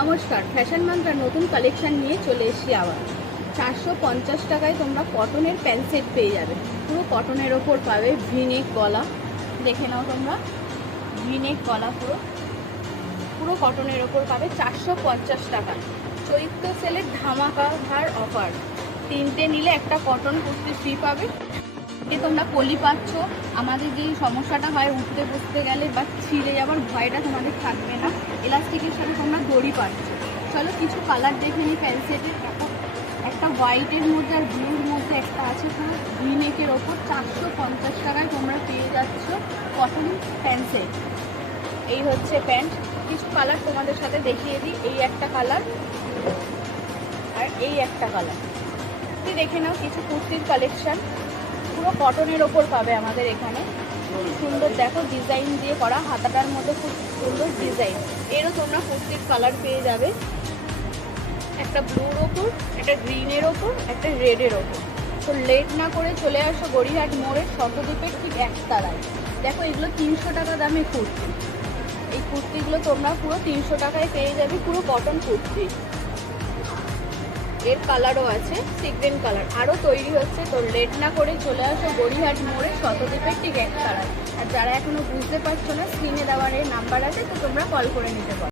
নমস্কার, ফ্যাশন মান্ত্রার নতুন কালেকশন নিয়ে চলে এসেছি আবার। 450 টাকায় তোমরা কটনের প্যান্ট সেট পেয়ে যাবে। পুরো কটনের ওপর পাবে, ভিনেক গলা, দেখে নাও তোমরা, ভিনেক গলা পুরো কটনের ওপর পাবে 450 টাকা। চৈত্র সেলের ধামাকা ধার অফার, 3টে নিলে একটা কটন কুর্তি ফ্রি পাবে। তোমরা কলি পাচ্ছ, আমাদের যেই সমস্যাটা হয় উঠতে বসতে গেলে বা ছিঁড়ে যাওয়ার ভয়টা তোমাদের থাকবে না। এলাস্টিকের সাথে তোমরা দড়ি পাচ্ছ। চলো কিছু কালার দেখে নিই প্যান্ট সেটের। একটা হোয়াইটের মধ্যে আর ব্লুর মধ্যে একটা আছে, পুরো ভিনেকের ওপর 450 টাকায় তোমরা পেয়ে যাচ্ছ কটন প্যান্ট সেট। এই হচ্ছে প্যান্ট। কিছু কালার তোমাদের সাথে দেখিয়ে দিই। এই একটা কালার আর এই একটা কালার। দেখে নাও কিছু কুর্তির কালেকশন, পুরো কটনের ওপর পাবে আমাদের এখানে। খুব সুন্দর, দেখো ডিজাইন দিয়ে করা, হাতাটার মধ্যে খুব সুন্দর ডিজাইন। এরও তোমরা কুর্তির কালার পেয়ে যাবে, একটা ব্লুর ওপর, একটা গ্রিনের ওপর, একটা রেডের ওপর। তো লেট না করে চলে আসো গড়িয়াহাট মোড়ে, শতদ্বীপের ঠিক একতলায়। দেখো এগুলো 300 টাকা দামে কুর্তি। এই কুর্তিগুলো তোমরা পুরো 300 টাকায় পেয়ে যাবে, পুরো কটন কুর্তি। এর কালারও আছে, সিগ্রেন কালার, আরও তৈরি হচ্ছে। তো লেট না করে চলে আসো গড়িয়াহাট মোড়ে, শতদ্বীপের ঠিক একতলায়। আর যারা এখনো বুঝতে পারছো না, স্ক্রিনে দেওয়ার এই নাম্বার আছে, তো তোমরা কল করে নিতে পারো।